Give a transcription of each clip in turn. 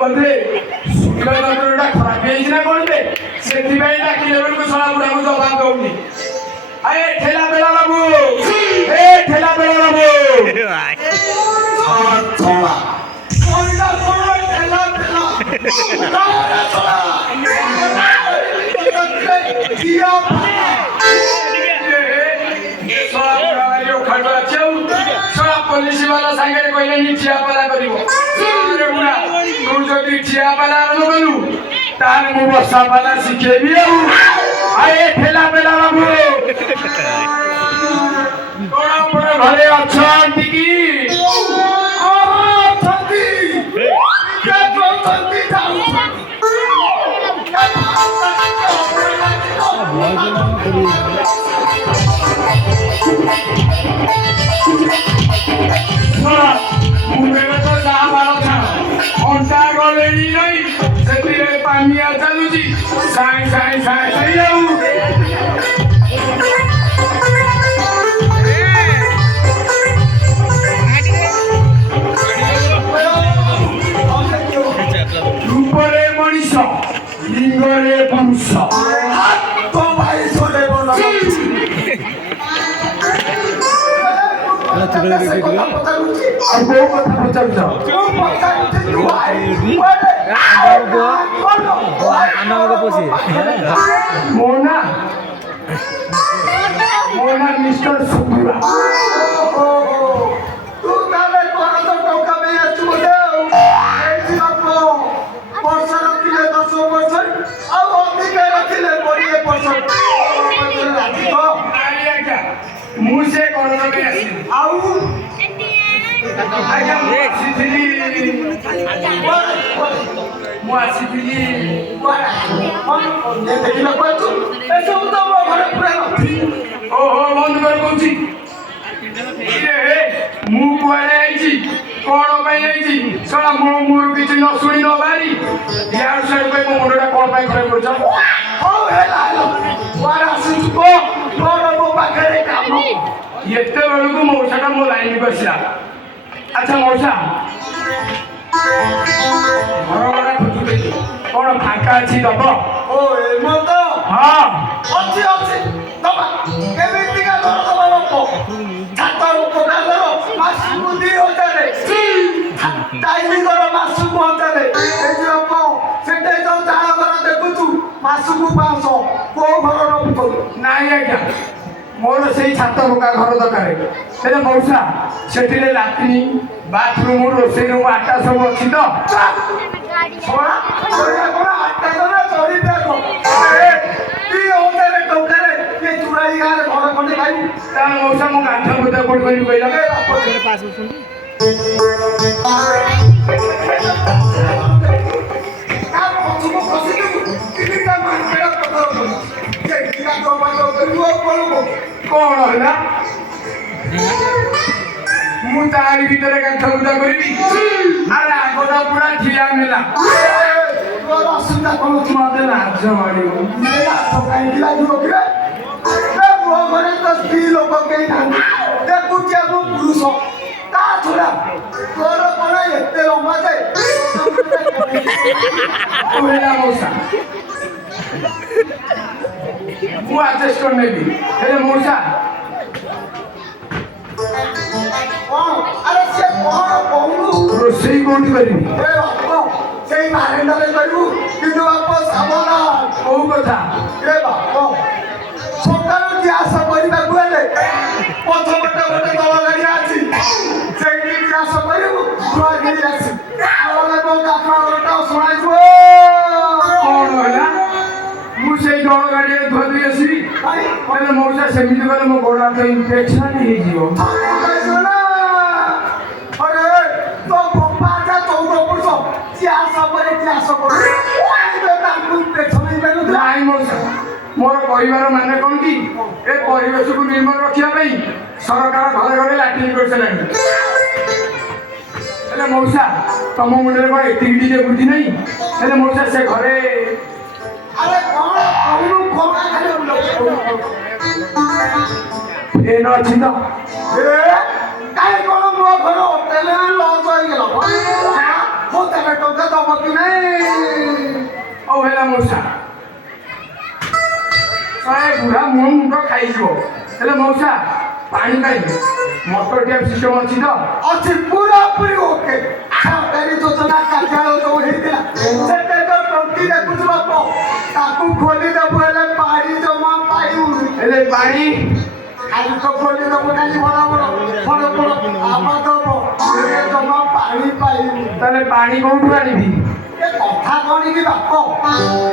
बोले सुनिबा तंत्रटा खराब ହେଇଛି ନା କଣ ବେ ସେଥିପାଇଁ ଡାକିଲେ ବେଳକୁ ଶଳା ବୁଢ଼ାକୁ ଜବାବ ଦଉନି ଆଏ ଠେଲା ବେଲା ବାବୁ ଏ ଠେଲା ବେଲା ବାବୁ ଛଳା କଇଲା କଣ ଠେଲା ଠେଲା ତାରା ଛଳା କିଆ ଶଳା ବୁଢ଼ା ଭାଇ ଖାଡ ଅଛି ଶଳା ପୋଲିସ ବାଲା ସାଙ୍ଗରେ କହିଲେ ନି ଠିଆ ପାଲା କରିବ ଆରେ ବୁଢ଼ା ତୁ ଯଦି ଠିଆ ପାଲା ଆରମ୍ଭ କଲୁ ତାହେଲେ ମୁଁ ବସା ପାଲା ଶିଖେଇବି ଆଉ ଆଏ ଠେଲା ବେଲା ବାବୁ କଣ ଆପଣ ଘରେ ଅଛନ୍ତି କି ଅଛନ୍ତି କେ କରୁଛନ୍ତି ମୁଣ୍ଡରେ ତ ଯାହା ବାଳ ଛାଣ ଅଣ୍ଟା ଗଲେଣି ନାହିଁ ସେଥିରେ ପାନିଆ ଚାଲୁଛି ସାଇଁ ସାଇଁ ସାଇଁ ସାଇଁ ଆଉ ରୂପରେ ମଣିଷ ଲିଙ୍ଗରେ ପୁରୁଷ ହାତ ଭାଇ ସୋଲେ ବୋଲ ଆଉ କୋଉ କଥା ପଚାରୁଛ ମୋ ନା ମିଷ୍ଟର ସୁକୁରା ତୁ ତାହେଲେ କଣ ତ ଟଙ୍କା ପାଇଁ ଆସିଛୁ ବୋଧେ ବର୍ଷ ରଖିଲେ 10% ଆଉ ଅଧିକା ରଖିଲେ 20%। ମୁଁ ସେ କଣ ପାଇଁ ଆସିଲି ଆଉ ଆଜ୍ଞା ମୁଁ ଆସିଥିଲି ଦେଖିବାକୁ ପାଇଛୁ ଏସବୁ ତ ମୋ ଘରେ ପୁରା ଓହୋ ବନ୍ଧୁ ଘର କହୁଛି ମୁଁ କୁଆଡେ ଆଇଛି କଣ ପାଇଁ ଆଇଛି ଶଳା ମୋ ମୁହଁରୁ କିଛି ନ ଶୁଣି ନ ବାହାରି ଇଆଡୁ ସିଆଡୁ ପାଇଁ ମୋ ମୁଣ୍ଡଟା କଣ ପାଇଁ ଖରାପ କରୁଛ ହଉ ହେଲା କୁଆଡେ ଆସିଛୁ କହ କଣ ମୋ ପାଖରେ କାମ ଏତେବେଳକୁ ମଉସାଟା ମୋ ଲାଇନକୁ ଆସିଲା ଆଚ୍ଛା ମଉସା ଘର ଭଡ଼ା ଖୋଜୁଥିଲି କଣ ଫାଙ୍କା ଅଛି ଦବ ଓ ଏମତ ହଁ ଅଛି ଅଛି ଦବା କେମିତିକା ଘର ଦବା ବାପ ଛାତ ଉପର ଘର ମାସକୁ 2000 ଟାଇଲି ଘର ମାସକୁ 1000 ଏଇ ଯୋଉ ବାପ ସେଠି ଯୋଉ ଚାଳ ଘର ଦେଖୁଛୁ ମାସକୁ 500 କୋଉ ଘର ନବୁ ନାଇଁ ଆଜ୍ଞା ମୋର ସେଇ ଛାତ ପକା ଘର ଦରକାର ହେଲେ ମଉସା ସେଥିରେ ଲାଟ୍ରିନ୍ ବାଥରୁମ୍ ରୋଷେଇ ରୁମ୍ ଆଟା ସବୁ ଅଛି ତ ତାହେଲେ ମଉସା ମୁଁ କାଠ ବୋଧା କୋଉଠି କରିବି କହିଲା କଣ ହେଲା ମୁଁ ତାରି ଭିତରେ କାଠ ବୁଦା କରିବି ଆରେ ଆଗଟା ପୁରା ଠିଆ ନେଲା ଅସୁବିଧା କଣ ଅଛି ମତେ ଲାଜ ମାଡ଼ିବ କାହିଁକି ଲାଗିବ କି ମୋ ଘରେ ତ ସ୍ତ୍ରୀ ଲୋକ କେହି ନାହାନ୍ତି ଦେଖୁଛି ଆମ ପୁରୁଷ ତା ଛଡା ତୋର କଣ ଏତେ ଲମ୍ବା ଯେ ମଉସା ମୁଁ ଆଡଜଷ୍ଟ କରିନେବି ହେଲେ ମଉସା ଆରେ ସେ କଣ କହୁନୁ ରୋଷେଇ କୋଉଠି କରିବି ସେଇ ବାରେଣ୍ଡାରେ କରିବୁ କିନ୍ତୁ ବାପ ସାବଧାନ କୋଉ କଥା ଏ ବାପ ସକାଳୁ ଗ୍ୟାସ କରିବାକୁ ହେଲେ ପଛପଟେ ଗୋଟେ ଦଳ ଗାଡି ଅଛି ସେଇଠି ଗ୍ୟାସ କରିବୁ ଛୁଆ ଗିରି ଆସି ନହେଲେ ମୋ କାଠଟା ଶୁଣାଇଯିବ କଣ ହେଲା ମୁଁ ସେଇ ଦଳ ଗାଡ଼ିରେ ଧରି ଆସିବି ହେଲେ ମଉସା ସେମିତି କଲେ ମୋ ଗୋଡ଼ ହାତ ଇନଫେକ୍ସନ୍ ହେଇଯିବ ନାଇଁ ମଉସା ମୋର କହିବାର ମାନେ କଣ କି ଏ ପରିବେଶକୁ ନିର୍ମଳ ରଖିବା ପାଇଁ ସରକାର ଘରେ ଘରେ ଲାଟ୍ରିନ୍ କରିସାରିଲାଣି ହେଲେ ମଉସା ତମ ମୁଣ୍ଡରେ କଣ ଏତିକି ଟିକେ ବୁଦ୍ଧି ନାହିଁ ହେଲେ ମଉସା ସେ ଘରେ ଫ୍ୟାନ୍ ଅଛି ତ କାହିଁ କଣ ମୋ ଘର ହୋଟେଲ ଲଞ୍ଚ ହେଇଗଲା ହୋଟେଲ ଟଙ୍କା ଦବ କି ନାହିଁ ହଉ ହେଲା ମଉସା ବୁଢା ମୁଣ୍ଡ ଖାଇଯିବ ହେଲେ ମଉସା ପାଣି ପାଇଁ ମଟର ଟ୍ୟାପ ସିଷ୍ଟମ ଅଛି ତ ଅଛି ପୁରାପୁରି ଓକେ ସରକାରୀ ଯୋଜନା କାର୍ଯ୍ୟାଳୟ ଯୋଉ ହେଇଥିଲା ସେଟା ତ ଟଙ୍କି ଦେଖୁଛୁ ବାପ ତାକୁ ଖୋଲିଦେବୁ ହେଲେ ପାଣି ଜମା ପାଇବୁନି ହେଲେ ପାଣି ଖାଲି ତ ଖୋଲିଦେବୁ ଖାଲି ବଡ଼ ଆବାଦ ହବ ହେଲେ ଜମା ପାଣି ପାଇବୁ ତାହେଲେ ପାଣି କୋଉଠୁ ଆଣିବି ଏ କଥା କଣ କି ବାପ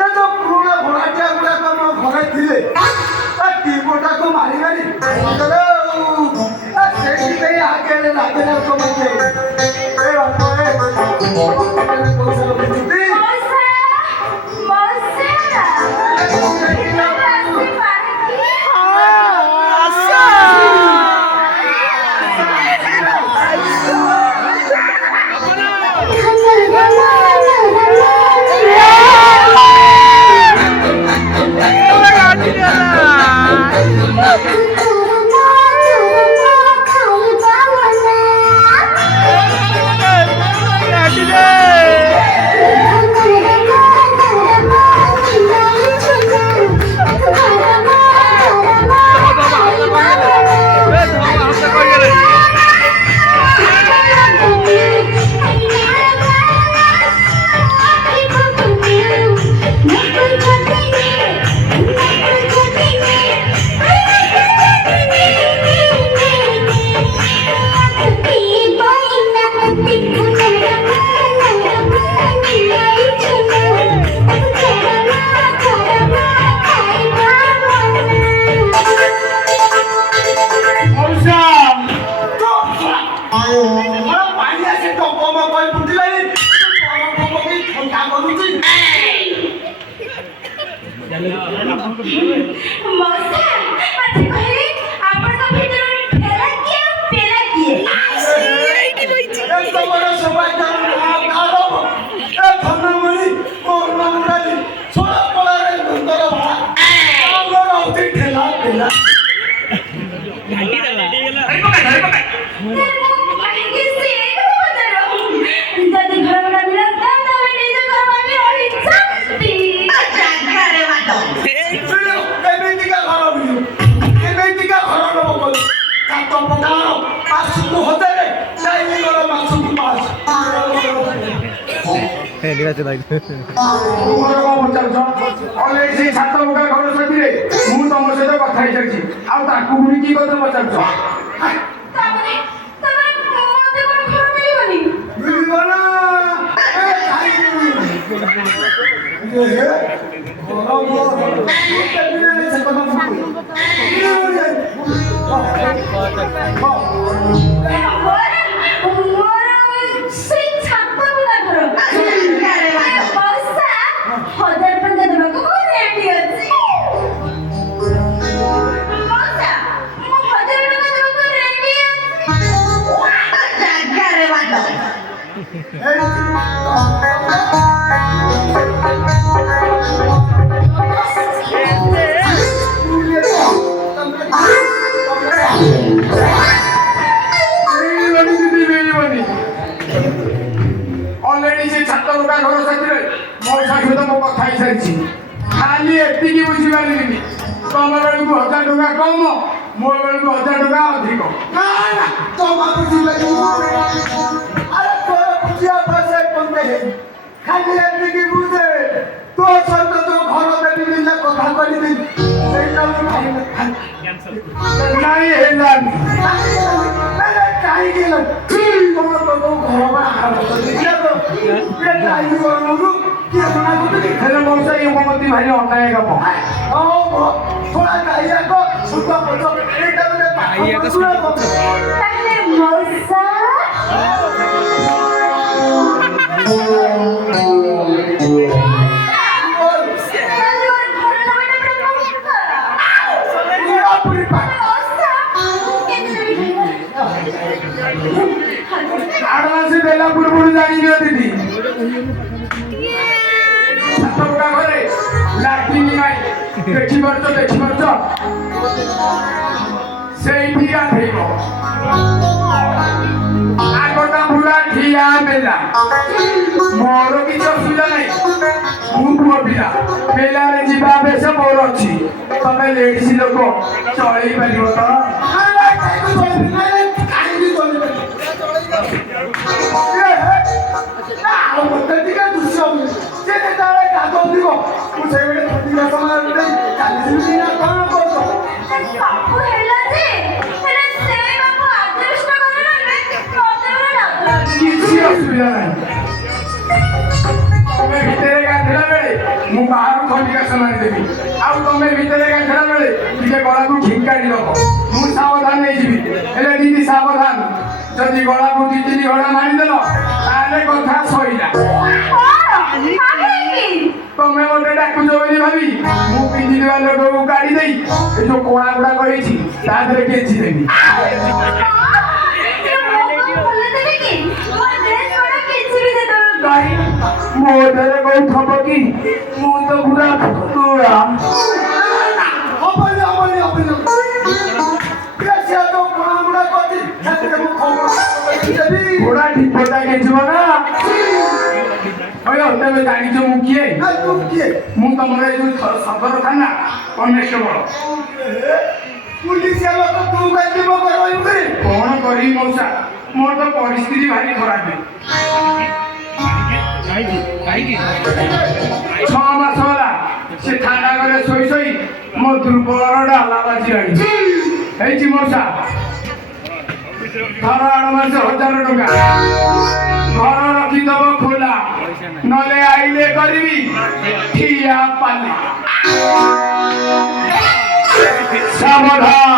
ଏ ଯୋଉ ପୁରୁଣା ଭଡ଼ାଟିଆ ଗୁଡାକ ମୋ ଘରେ ଥିଲେ ଟିପଟାକୁ ମାରିବାନି ସେଇଥିପାଇଁ ଆଗରେ ଲାଗିଲା ସମସ୍ତେ ଏ ବାପ ପଇସା ରଖିଛନ୍ତି ମୁଁ ତମ ସହିତ କଥା ହେଇସାରିଛି ଆଉ ତାକୁ ପୁଣି କି କଥା ପଚାରୁଛ ऑलरेडी से छात्र लोका घर साथी मौसा सहित मो कथा ही सारी खाली एतिकी बुझी पारिनी तम बेलू 1000 टका कम मो बेलू 1000 टका अधिक ना ना तमा बुझी लगी अरे तो बुझिया पासे पंदे खाली एतिकी बुझे तो सहित तो घर देबी बिना कथा करी दी सेटा नहीं हेलानी अरे काई गेल तुम तो घर में आ ये काई करनु कि सुना को हेलो मौसा ये ममती भाई अन्याय गप ओ थोड़ा काइया को सुता पड़ो एटा में काइया को पहले मौसा आडवासी बेला पूर्व जानी दियो दीदी छात्रका घरे लाटिन নাই देखि परछ सेठी गाधेइब आगटा बुला ठिया बेला मोर किछ ମୁଁ ପୁଅ ପିଲା ମେଲାରେ ଯିବା ବେଶ ମୋର ଅଛି ତମେ ଲେଡିସ୍ ଲୋକ ଚଳେଇ ପାରିବ ତ? ମତେ ଟିକେ ଦୃଶ୍ୟ ହୁଏ ସେ ଯେତେବେଳେ ଗାଧଉଥିବ ମୁଁ ସେଇବେଳେ ଥଣ୍ଡିକା ସମୟରେ ଚାଲିଯିବି ନା କଣ କରୁଛ? ସବୁ ହେଲା ଯେ ହେଲେ ସେ ବାବୁ ଆଦୃଷ୍ଟ କରିଦେଲେ ମତେ ପୁରା ଡାକ କିଛି ଅସୁବିଧା ନାହିଁ ତମେ ଭିତରେ ଗାଧେଇଲା ବେଳେ ମୁଁ ବାହାରୁ ଖଣ୍ଡିକା ସମାଳି ଦେବି ଆଉ ତମେ ଭିତରେ ଗାଧେଇଲା ବେଳେ ଟିକେ ଗଳାକୁ ଝିଙ୍କାଡ଼ି ଦବ ମୁଁ ସାବଧାନ ନେଇଯିବି ହେଲେ ଦିଦି ସାବଧାନ ଯଦି ଗଳାକୁ 2-3 ଘୋଡ଼ା ମାରିଦେଲ ତାହେଲେ କଥା ସଇଲା ତମେ ମୋତେ ଡାକୁଛ ବୋଲି ଭାବି ମୁଁ ପିନ୍ଧିଥିବା ଲୋକକୁ କାଢି ଦେଇ ଏ ଯୋଉ କଣା ଗୁଡାକ ହେଇଛି ତା ଦେହରେ କେଞ୍ଚି ଦେବି କାହିଁ ମୋ ଦେହରେ କୋଉ ଥବ କି ମୁଁ ତ ପୁରା ଫୁଟୁଳା ଘୋଡ଼ା ଠିପଟା କେଞ୍ଚିବ ନା ତମେ ଜାଣିଛ ମୁଁ କିଏ ମୁଁ ତମର ଏଇ ଯୋଉ ସଦର ଥାନା କନେଷ୍ଟବଳ କଣ କରିବି ମଉସା ମୋର ତ ପରିସ୍ଥିତି ଭାରି ଖରାପ 6 ମାସ ହେଲା ସେ ଥାନା ଘରେ ଶୋଇ ଶୋଇ ମୋ ଦୁର୍ବଳର ଡାଲା ବାଜିଲାଣି ହେଇଛି ମଉସା ଧର ଆଡ଼ଭାନ୍ସ 1000 ଟଙ୍କା ଘର ରଖିଦବ ଖୋଲା ନହେଲେ ଆଇଲେ କରିବି ଠିଆ ପାଲି ସାବଧାନ